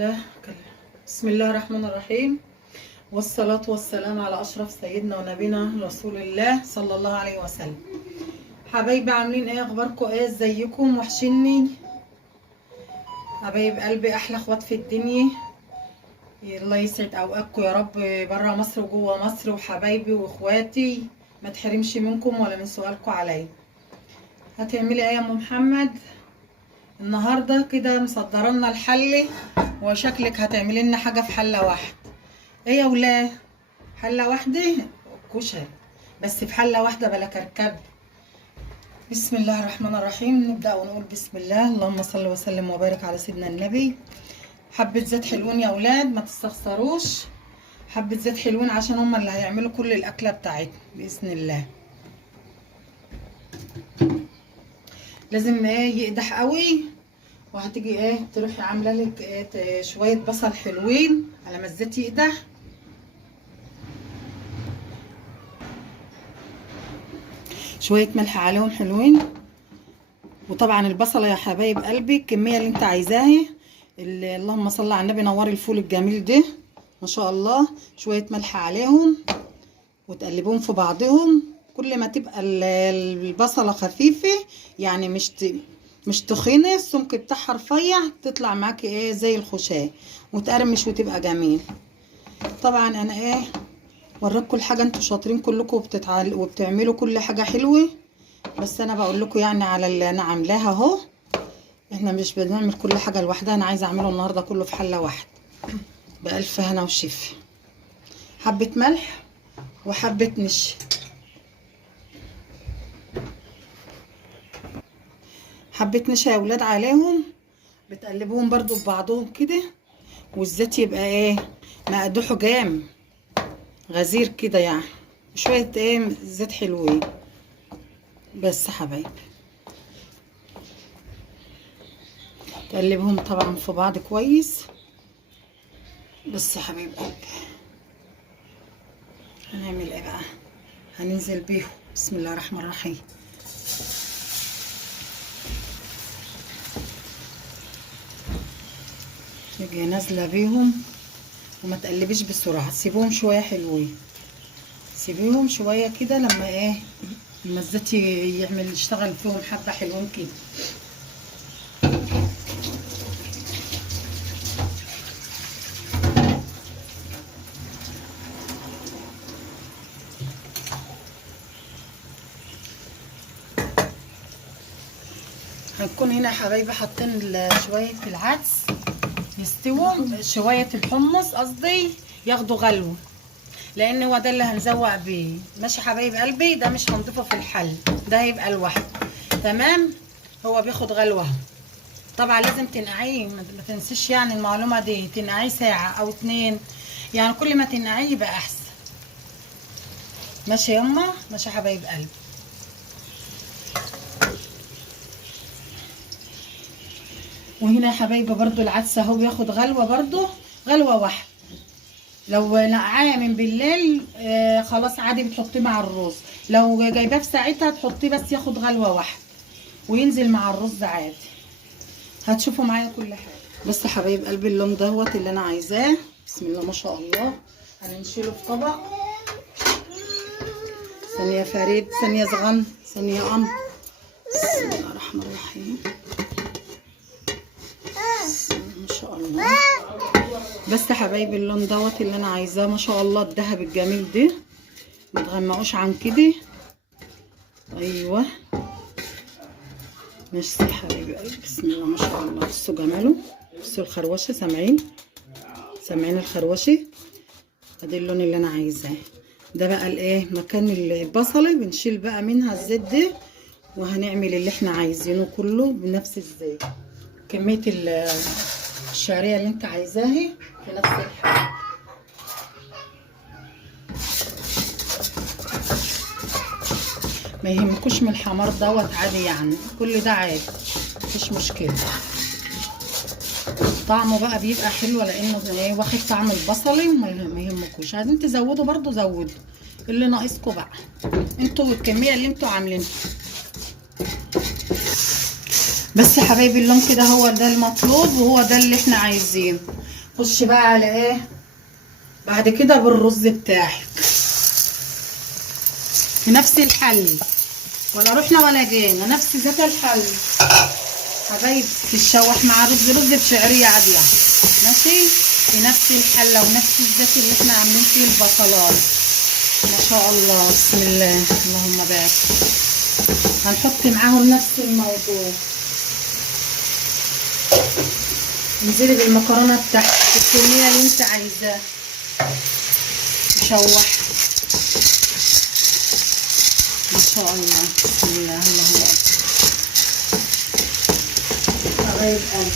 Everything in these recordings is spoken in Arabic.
لا بسم الله الرحمن الرحيم، والصلاة والسلام على أشرف سيدنا ونبينا رسول الله صلى الله عليه وسلم. حبايبي عاملين ايه؟ اخباركم ايه؟ ازيكم؟ وحشني حبايب قلبي، احلى اخوات في الدنيا. الله يسعد اوقاتكم يا رب، برا مصر وجوه مصر، وحبايبي واخواتي ما تحرمش منكم ولا من سؤالكم عليا. هتعملي ايه يا ام محمد؟ النهارده كده مصدره لنا الحله، وشكلك هتعملي لنا حاجه في حله واحده. ايه يا ولاد؟ حله واحده كشري، بس في حله واحده بلا كركب. بسم الله الرحمن الرحيم. نبدا ونقول بسم الله، اللهم صل وسلم وبارك على سيدنا النبي. حبه زيت حلوين يا ولاد، ما تستخسروش. حبه زيت حلوين عشان هم اللي هيعملوا كل الاكله بتاعتنا باذن الله. لازم ايه يقدح قوي. وهتيجي ايه تروحي عامله لك ايه شويه بصل حلوين على ما الزيت يقدح. شويه ملح عليهم حلوين. وطبعا البصله يا حبايب قلبي الكميه اللي انت عايزاها. اللهم صل على النبي. نوري الفول الجميل ده ما شاء الله. شويه ملح عليهم وتقلبوهم في بعضهم. كل ما تبقى البصله خفيفه، يعني مش تخينه، السمك بتاعها رفيع، تطلع معاكي ايه زي الخشاء وتقرمش وتبقى جميل. طبعا انا ايه وراكم الحاجه، انتوا شاطرين كلكم وبتعملوا كل حاجه حلوه، بس انا بقول لكم يعني على اللي انا عاملاها اهو. احنا مش بنعمل كل حاجه لوحدها، انا عايزه اعمله النهارده كله في حله واحده بألف هنا وشفا. حبه ملح وحبه نشا. حبه نشا يا ولاد عليهم. بتقلبوهم برضو ببعضهم كده، والزيت يبقى ايه مقدوحه جام غزير كده، يعني شويه ايه زيت حلوين بس حبايبي. تقلبهم طبعا في بعض كويس. بس يا حبايب قلبي هنعمل ايه بقى؟ هننزل بيهم. بسم الله الرحمن الرحيم. تيجي نازله بيهم وما تقلبيش بسرعه، سيبوهم شويه حلوين. سيبيهم شويه كده لما ايه لما الزيت يشتغل فيهم حبه حلوين كده. هنكون هنا يا حبايبي حاطين شويه العدس يستووا، شويه الحمص قصدي ياخدوا غلوه، لان هو ده اللي هنزوق بيه. ماشي حبايب قلبي؟ ده مش هنضيفه في الحل، ده هيبقى لوحده. تمام. هو بياخد غلوه. طبعا لازم تنقعيه، ما تنسيش يعني المعلومه دي، تنقعيه ساعه او 2، يعني كل ما تنقعيه يبقى احسن. ماشي يما؟ ماشي يا حبايب قلبي. وهنا يا حبايبي برضو العدس اهو بياخد غلوه، برضو غلوه واحده. لو نقعاه من بالليل خلاص عادي بتحطيه مع الرز. لو جايباه في ساعتها تحطيه بس ياخد غلوه واحده وينزل مع الرز عادي. هتشوفوا معايا كل حاجه. بس يا حبايب قلبي اللون دهوت اللي انا عايزاه. بسم الله ما شاء الله. هننشله في طبق. ثانيه فريد، ثانيه زغن، ثانيه قمر. بسم الله الرحمن الرحيم. ما شاء الله. بس يا حبايبي اللون دوت اللي انا عايزاه ما شاء الله، الذهب الجميل ده، ما تغمقوش عن كده. ايوه ماشي يا حبايبي قلبي. بسم الله ما شاء الله. بصوا جماله، بصوا الخروشه، سامعين الخروشه؟ ادي اللون اللي انا عايزاه. ده بقى الايه مكان البصله بنشيل بقى منها الزيت ده، وهنعمل اللي احنا عايزينه كله بنفس الزيت. كميه الشعريه اللي انت عايزاها في نفس الحاجه. ما يهمكوش من الحمار دوت عادي، يعني كل ده عادي مفيش مشكله. طعمه بقى بيبقى حلو لانه واخد طعم البصلي. ما يهمكوش، عايزين تزودوا برضو زودوا اللي ناقصكم بقى انتوا والكميه اللي انتوا عاملينها. بس يا حبايبي اللون كده هو ده المطلوب وهو ده اللي احنا عايزينه. خش بقى على ايه بعد كده بالرز بتاعك في نفس الحل، ولا رحنا ولا جينا، نفس ذات الحل حبايب، تتشوح مع رز بشعريه عاديه ماشي، في نفس الحله ونفس الزيت اللي احنا عاملين فيه البصلات. ما شاء الله بسم الله اللهم بارك. هنحط معاهم نفس الموضوع. انزلي بالمكرونه بتاعتك الكميه اللي انت عايزاها، شوح ما شاء الله بسم الله اللهم بارك. حبايب قلبي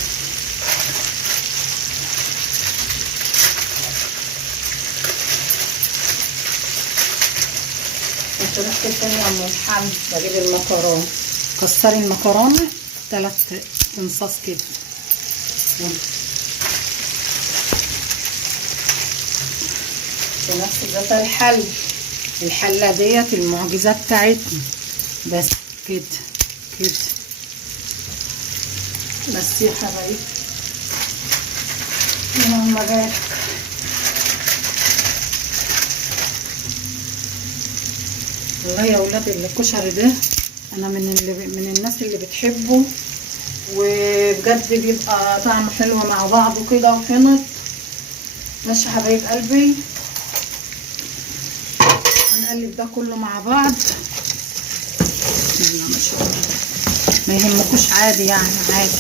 رحت التانية يا ام محمد بجيب المكرونه، كسري المكرونه 3 انصاص كده في نفس ذات الحله ديت المعجزه بتاعتنا. بس كده كده بس يا حبايبي اللهم بارك. والله يا اولاد الكشري ده انا من الناس اللي بتحبه، وبجد بيبقى طعمه حلو مع بعضه كده وحنط ماشي حبايب قلبي. هنقلب ده كله مع بعض بسم الله ما شاء الله، ما يهمكوش عادي يعني عادي.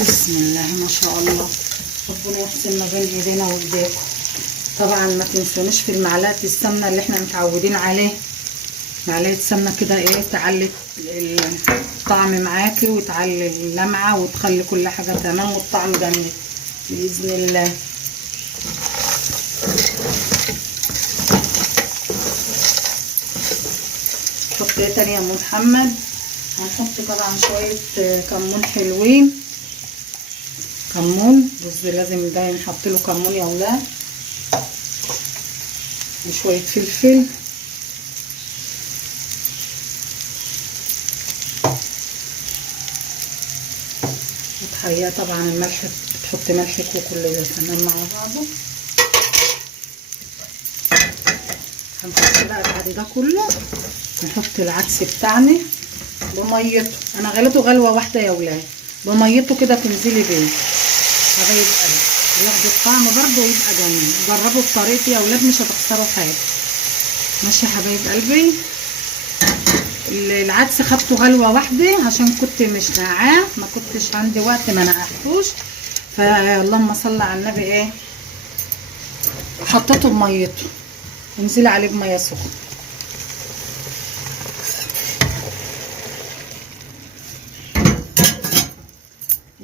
بسم الله ما شاء الله، ربنا يحسن ما بين ايدينا وايديكم. طبعا ما تنسونيش في المعلقه السمنه اللي احنا متعودين عليه، معلقه سمنه كده ايه تعلي الطعم معاكي وتعلي اللمعه وتخلي كل حاجه تمام والطعم جميل باذن الله. نحط ايه تاني يا ام محمد؟ هنحط طبعا شويه كمون حلوين، كمون رز لازم ده نحط له كمون يا اولاد، وشويه فلفل وتحياه طبعا الملح، تحط ملحك وكل ده تمام مع بعضه. هنحط بقى بعد ده كله نحط العدس بتاعنا بميته، انا غليته غلوه واحده يا ولاد، بميته كده تنزلي بيه حبايب قلبي ياخد الطعم برده ويبقى جميل. جربوا بطريقتي يا ولاد مش هتخسروا حاجه ماشي يا حبايب قلبي. العدس خدته غلوه واحده عشان كنت مش نقعاه، ما كنتش عندي وقت ما نقعتوش، فاللهم صل على النبي ايه حطيته بميته، انزلي عليه بميه سخنه.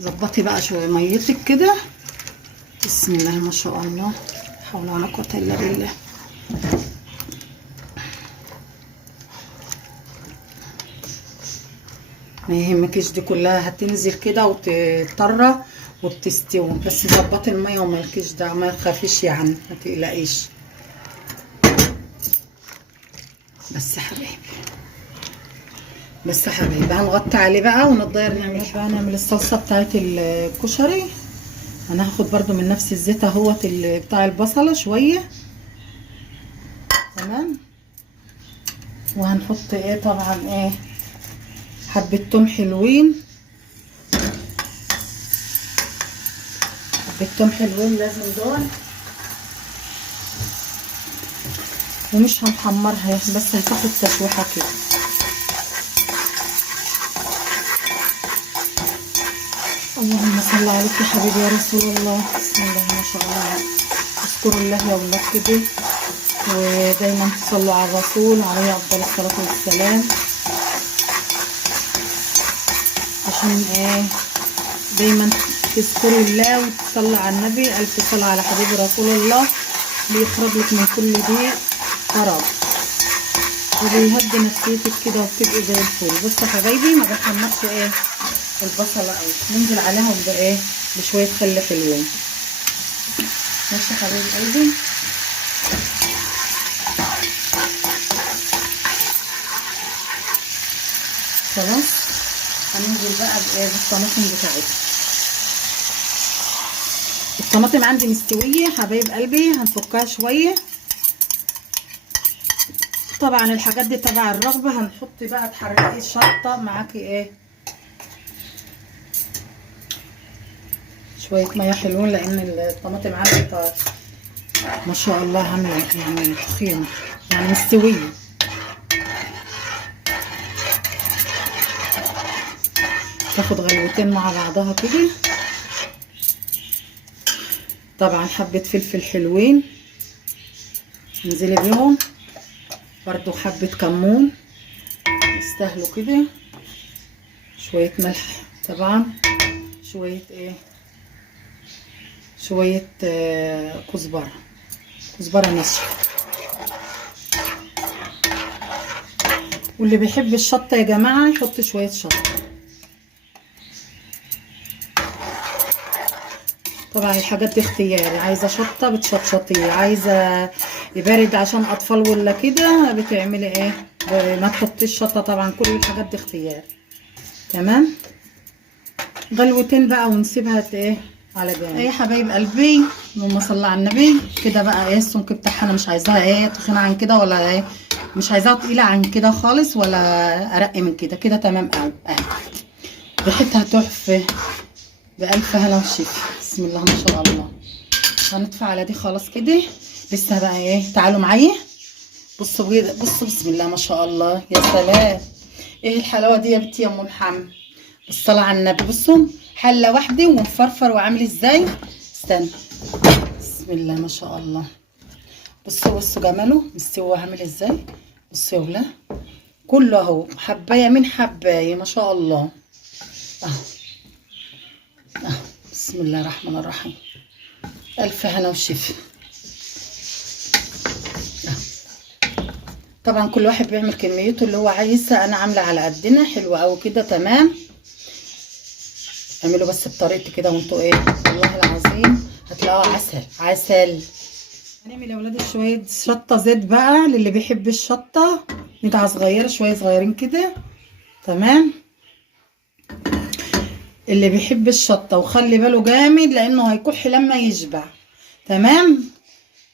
ظبطي بقى شويه ميتك كده بسم الله ما شاء الله، لا حول ولا قوه الا بالله. ما يهمكيش دي كلها هتنزل كده وتطرى وبتستوي، بس ظبطي الميه ومالكيش دعوه ما تخافيش يعني ما تقلقيش. بس يا حبايبي بس يا حبايبي هنغطي عليه بقى ونتضير نعمل الصلصه بتاعت الكشري. انا هاخد برده من نفس الزيت اهوت بتاع البصله شويه تمام، وهنحط ايه طبعا ايه حبه توم حلوين، حبه توم حلوين لازم دول، ومش هنحمرها بس هتاخد تشويحه كده. اللهم صل عليك يا حبيبي يا رسول الله. بسم الله ما شاء الله، اذكروا الله يا ولاد كده ودايما تصلوا على الرسول عليه افضل الصلاه والسلام، عشان ايه دايما تذكروا الله وتصلوا على النبي. الف صلاه على حبيبي رسول الله بيخرج لك من كل ضيق خراب وبيهدي نفسيتك كده وبتبقي زي الفل. بصوا يا حبايبي ما بنحمرش ايه البصله قوي، ننزل عليهم بايه بشويه خل حلوين ماشي يا حبايب قلبي. خلاص هننزل بقى بالطماطم بتاعتها. الطماطم عندي مستويه حبايب قلبي، هنفكها شويه. طبعا الحاجات دي تبع الرغبه. هنحط بقى تحرقي الشطه معاكي شويه ميه حلوين، لان الطماطم عندي ما شاء الله عامله يعني تخينه يعني مستويه. تاخد غلوتين مع بعضها كده. طبعا حبه فلفل حلوين انزلي بيهم، برضو حبه كمون يستاهلوا كده، شويه ملح طبعا، شويه شويه كزبره ناشفه. واللي بيحب الشطه يا جماعه يحط شويه شطه. طبعا الحاجات دي اختياري، عايزه شطه بتشطشطيه، عايزه يبارد عشان اطفال ولا كده بتعملي ما تحطيش شطه. طبعا كل الحاجات دي اختياري. تمام. غلوتين بقى ونسيبها على جنب. يا حبايب قلبي اللهم صل على النبي. كده بقى السمك بتاعها انا مش عايزاها تخينه عن كده ولا مش عايزاها تقيله عن كده خالص ولا ارق من كده. كده تمام قوي ريحتها تحفه بألف هنا وشفا. بسم الله ما شاء الله. هنطفي على دي خلاص كده. لسه بقى تعالوا معايا بصوا كده، بصوا بسم الله ما شاء الله. يا سلام الحلاوه دي يا بنتي يا ام محمد. بالصلاه على النبي. بصوا حله واحده ومفرفر وعامل ازاي. استنى بسم الله ما شاء الله. بصوا جماله مستوى عامل ازاي. بصوا يا ولاد كله اهو حبايه من حبايه ما شاء الله اهو. بسم الله الرحمن الرحيم. ألف هنا وشفا. طبعا كل واحد بيعمل كميته اللي هو عايزها. انا عامله على قدنا حلوه قوي كده. تمام. اعملوا بس بطريقتي كده وانتوا والله العظيم هتلاقوها عسل. هنعمل يا ولاد شويه شطه زيت بقى للي بيحب الشطه، نقطه صغيره شويه صغيرين كده. تمام. اللي بيحب الشطه وخلي باله جامد لانه هيكح لما يشبع. تمام.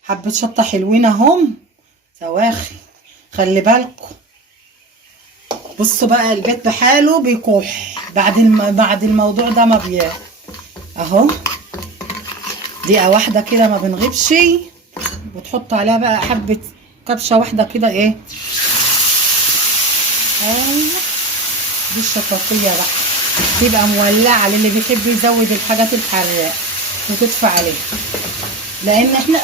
حبه شطه حلوين اهم سواخي، خلي بالكم. بصوا بقى البيت بحاله بيكح بعد الموضوع ده ما بياكل اهو. دقيقه واحده كده ما بنغيبش، وتحط عليها بقى حبه كبشه واحده كده ايوه دي الشطافيه بقى تبقى مولعه للي بيحب يزود الحاجات الحراقه وتدفع عليها، لان احنا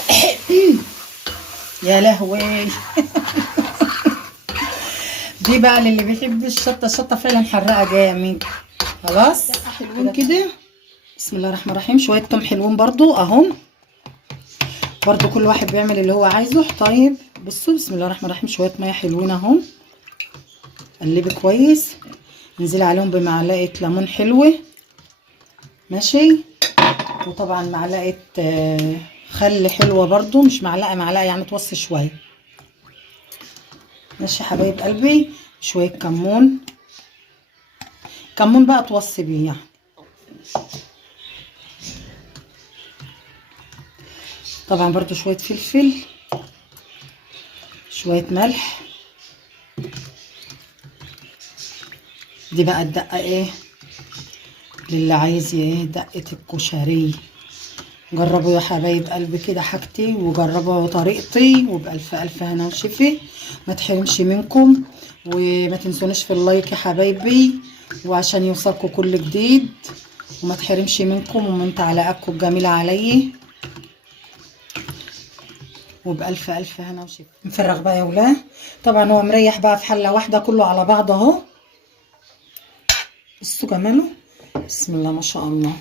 يا لهوي دي بقى للي بيحب الشطه فعلا حراقه جامد. خلاص حلوين كده. بسم الله الرحمن الرحيم. شويه توم حلوين برضو اهم، برضو كل واحد بيعمل اللي هو عايزه. طيب بصوا بسم الله الرحمن الرحيم. شويه ميه حلوين اهم، قلبي كويس. انزلي عليهم بمعلقه ليمون حلوه ماشي، وطبعا معلقه خل حلوه برضو، مش معلقه يعني توصي شويه ماشي حبايب قلبي. شويه كمون بقى توصي بيه يعني. طبعا برضو شويه فلفل، شويه ملح. دي بقى الدقه للي عايز دقه الكشري. جربوا يا حبايب قلبي كده حاجتي وجربوا طريقتي وبألف ألف هنا وشفا. ما تحرمش منكم، وما تنسونيش في اللايك يا حبايبي وعشان يوصلكم كل جديد، وما تحرمش منكم ومن تعليقاتكم الجميله عليا. وبألف ألف هنا وشفا. نفرغ بقى يا ولاد. طبعا هو مريح بقى في حله واحده كله على بعض اهو. بصوا جماله. بسم الله ما شاء الله.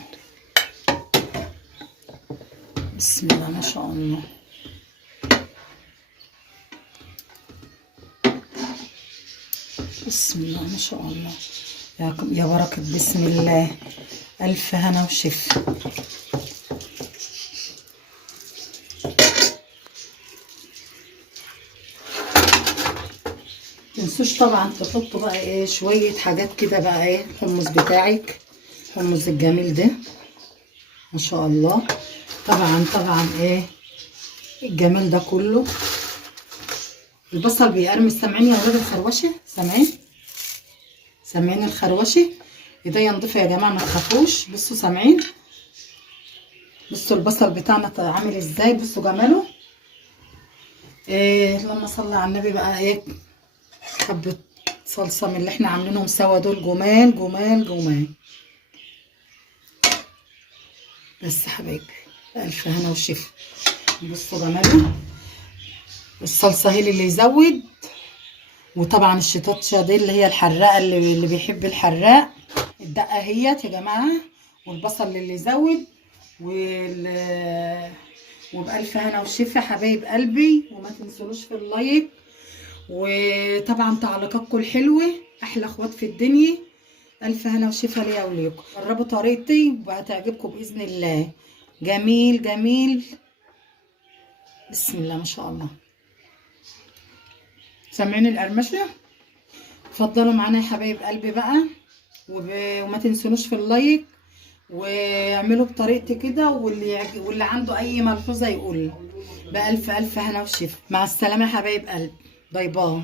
بسم الله ما شاء الله. بسم الله ما شاء الله. يا بركة بسم الله. ألف هنا وشفا. متنسوش طبعا تحطوا بقى ايه شوية حاجات كده بقى ايه، الحمص بتاعك، الحمص الجميل ده ما شاء الله. طبعا ايه الجمال ده كله. البصل بيقرمش، سامعين يا ولاد الخروشه؟ سامعين الخروشه؟ ايديا نضيفه يا جماعه ما تخافوش. بصوا سامعين؟ بصوا البصل بتاعنا عامل ازاي، بصوا جماله. إيه اللهم صل على النبي بقى ايه، حبه صلصه من اللي احنا عاملينهم سوا دول، جمال جمال جمال. بس حبايبي الف هنا وشفا. بصوا جماله. الصلصه هي اللي يزود، وطبعا الشطاطشه دي اللي هي الحراقه، اللي بيحب الحراق، الدقه اهيت يا جماعه. والبصل اللي يزود وبألف هنا وشفا حبايب قلبي. وما تنسونوش في اللايك، وطبعا تعليقاتكم الحلوه، احلى اخوات في الدنيا. الف هنا وشفا ليا وليكم. جربوا طريقتي وهتعجبكم باذن الله. جميل جميل. بسم الله ما شاء الله. سامعين القرمشه؟ اتفضلوا معانا يا حبايب قلبي بقى. وما تنسونوش في اللايك، واعملوا بطريقتي كده. واللي عنده اي ملحوظه يقول. بألف ألف هنا وشفا. مع السلامه يا حبايب قلبي. باي باي.